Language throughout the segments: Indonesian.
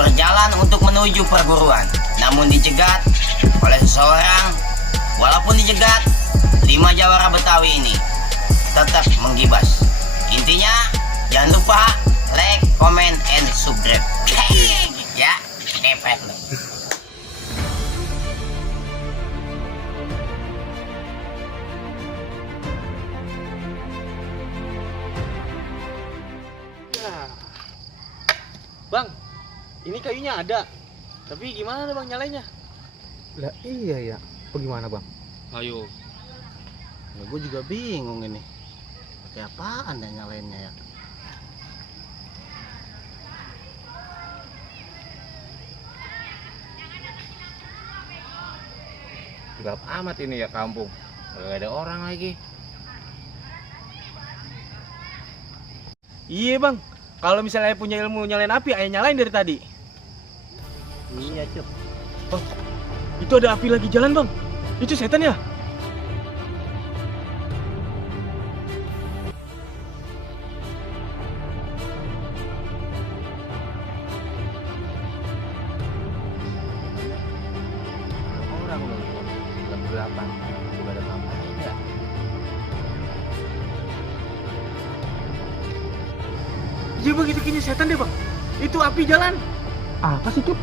berjalan untuk menuju perguruan, namun dicegat oleh seseorang. Walaupun dicegat, 5 jawara Betawi ini tetap menggibas. Intinya, jangan lupa like, comment, and subscribe. Ya, nepet lo. Bang, ini kayunya ada. Tapi gimana bang nyalainnya? Lah iya ya. Bagaimana bang? Ayo. Ya, gue juga bingung ini. Pakai apaan ya nyalainnya ya? Gelap amat ini ya kampung. Gak ada orang lagi. Iya bang. Kalau misalnya punya ilmu nyalain api, ayah nyalain dari tadi. Iya Cuk. Oh, itu ada api lagi jalan bang. Itu setan ya? Orang loh. Gelap-gelapan. Juga ada ngapain ya? Iya bang, itu kayaknya setan deh bang. Itu api jalan. Apa sih Cuk?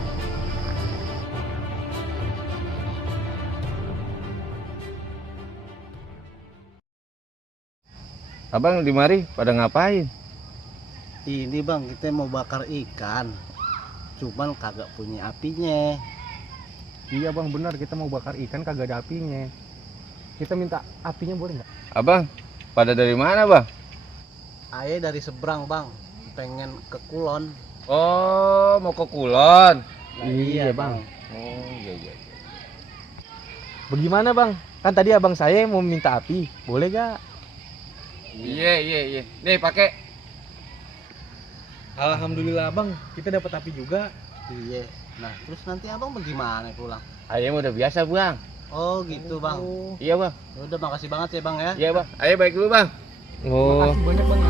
Abang di mari pada ngapain? Ini bang, kita mau bakar ikan. Cuman kagak punya apinya. Iya bang benar, kita mau bakar ikan kagak ada apinya. Kita minta apinya boleh nggak? Abang, pada dari mana bang? Ayah dari seberang bang, pengen ke Kulon. Oh, mau ke Kulon. Nah, iya bang. Oh iya. Bagaimana bang? Kan tadi abang saya mau minta api. Boleh gak? Iya. Nih pakai. Alhamdulillah bang, kita dapat api juga. Iya. Nah terus nanti abang bagaimana pulang? Ayam udah biasa bang. Oh gitu bang. Iya bang. Ya udah makasih banget ya bang ya. Iya bang. Ayo baik dulu bang. Oh. Makasih banyak bang.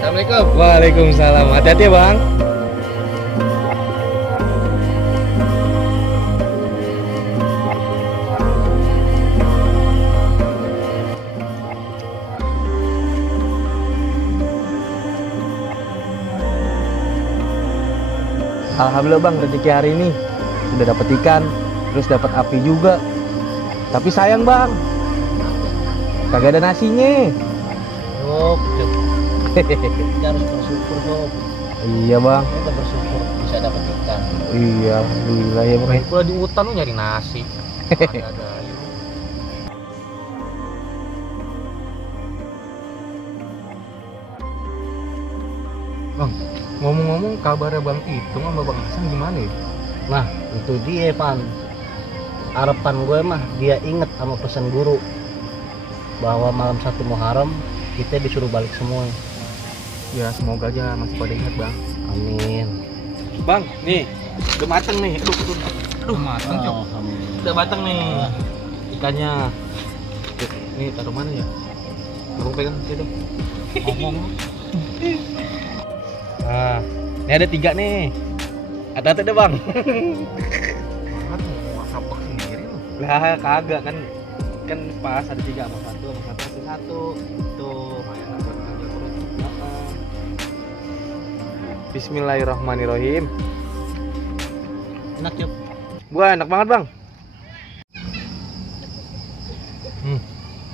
Assalamualaikum. Waalaikumsalam. Hati-hati ya bang. Alhamdulillah bang, rezeki hari ini udah dapat ikan, terus dapat api juga. Tapi sayang bang, kagak ada nasinya. Cuk, Cuk. Kita harus bersyukur Cuk. Iya bang. Kita bersyukur bisa dapat ikan. Iya, alhamdulillah ya bang. Pula di hutan lu nyari nasi. Ada. Bang, ngomong-ngomong kabarnya bang Itung sama bang Hasan gimana ya? Nah itu dia Pan. Harapan gue mah dia inget sama pesan guru bahwa malam 1 Muharram kita disuruh balik semua. Ya semoga aja masih pada ingat bang. Amin. Bang, nih udah mateng nih. Aduh mateng Cok. Alhamdulillah. Udah mateng nih ikannya. Ini taruh mana ya? Abang pegang situ. Ngomong. Nah, ini ada 3 nih. Hati-hati deh bang. Masak sendiri loh. Lah kagak kan pas ada 3 sama 1 tuh lumayan buat ngambil perut. Bismillahirrahmanirrahim. Enak Cuk. Wah enak banget bang.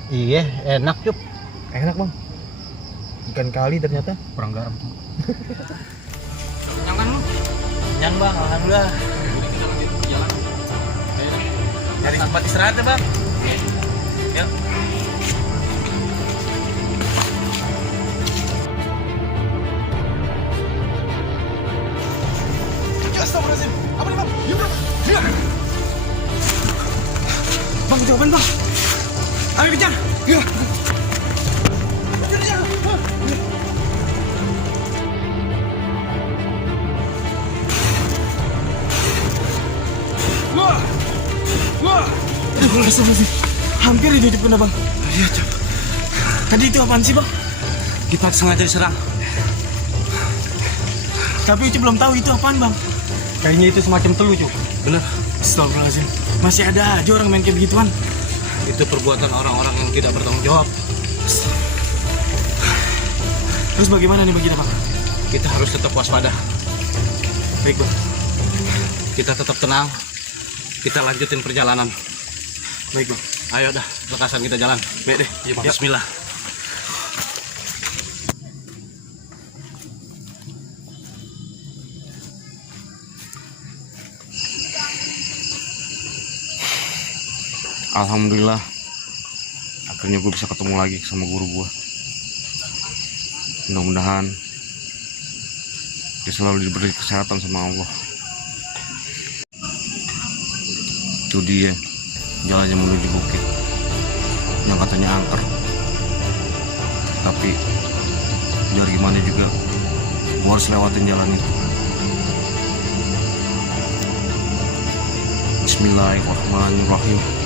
Iya enak Cuk. Enak bang. Ikan kali ternyata. Kurang garam. Kenyang kan lu? Kenyang bang, alhamdulillah. Udah kita lanjut jalan. Cari tempat istirahat ya bang. Yuk. Astagfirullahaladzim. Apa nih bang? Yuk bang. Yuk. Bang, jawaban bang. Ayo kejar. Yuk. Kejar. Astagfirullahaladzim. Hampir aja di pundak bang. Iya Cap. Tadi itu apaan sih bang? Kita sengaja diserang. Tapi Uci belum tahu itu apaan, Bang. Kayaknya itu semacam telu, Cuk. Bener. Astagfirullahaladzim. Masih ada aja orang main kayak begituan. Itu perbuatan orang-orang yang tidak bertanggung jawab. Terus bagaimana nih bang kita, Bang? Kita harus tetap waspada. Baik, Bang. Kita tetap tenang. Kita lanjutin perjalanan. Baik, Bang. Ayo dah, lekasan kita jalan. Baik deh. Ya, Bismillah. Alhamdulillah, akhirnya gue bisa ketemu lagi sama guru gue. Mudah-mudahan dia selalu diberi kesehatan sama Allah. Itu dia jalannya menuju bukit yang katanya angker, tapi biar gimana juga gue harus lewatin jalan itu. Bismillahirrahmanirrahim.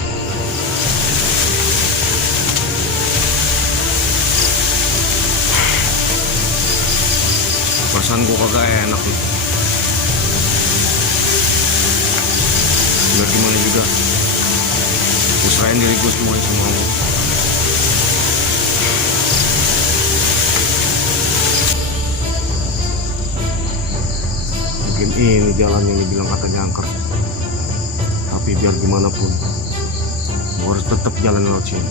Perasaan gue kagak enak nih. Biar gimana juga gue serahin diri gue semuanya sama Allah. Mungkin ini jalan yang dibilang katanya angker, tapi biar gimana pun gue harus tetap jalan lewat sini.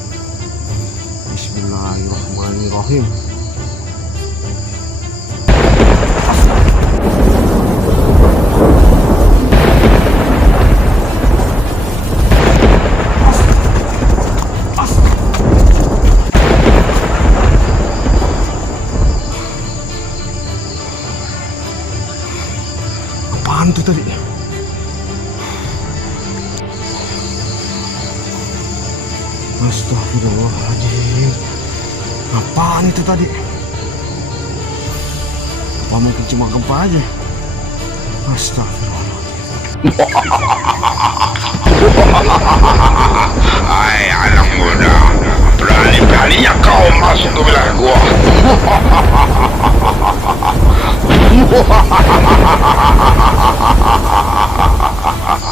Bismillahirrahmanirrahim. Apaan tuh tadi? Astagfirullahaladzim. Apaan itu tadi? Apa mungkin cuma gempa aja? Astagfirullahaladzim. Hai anak muda, berani-beraninya kau masuk ke wilayah gua.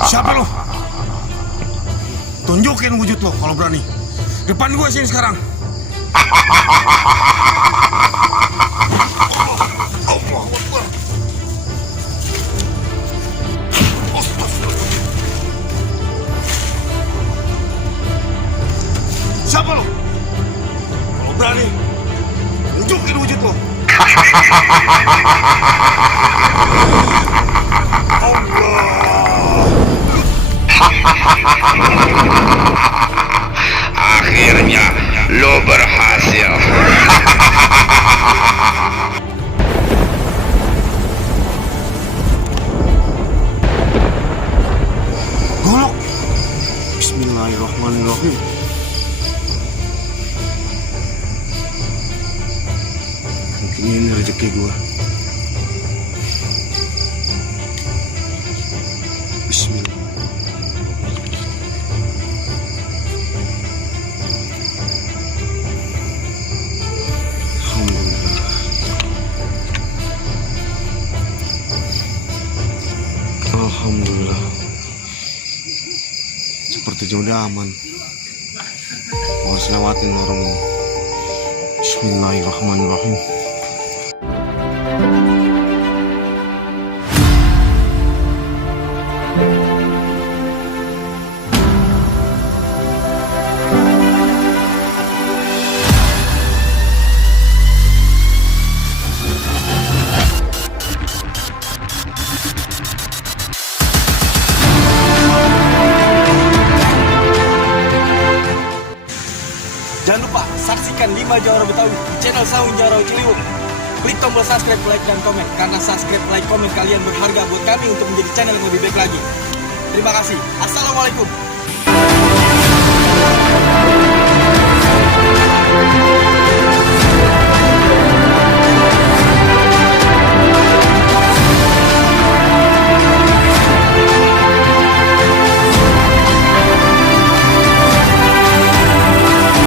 Siapa lo? Tunjukin wujud lo kalau berani. Depan gue sini sekarang. Siapa lo? Kalau berani, tunjukin wujud lo. Akhirnya lo berhasil. Golok. Bismillahirrahmanirrahim. Mungkin ini rezeki gua. Bismillah. Alhamdulillah. Sepertinya udah aman. Gua harus lewatin lorong ini. Bismillahirrahmanirrahim. Jangan lupa saksikan 5 Jawara Betawi di channel Saung Jawara Ciliwung. Klik tombol subscribe, like, dan komen. Karena subscribe, like, komen kalian berharga buat kami untuk menjadi channel yang lebih baik lagi. Terima kasih. Assalamualaikum.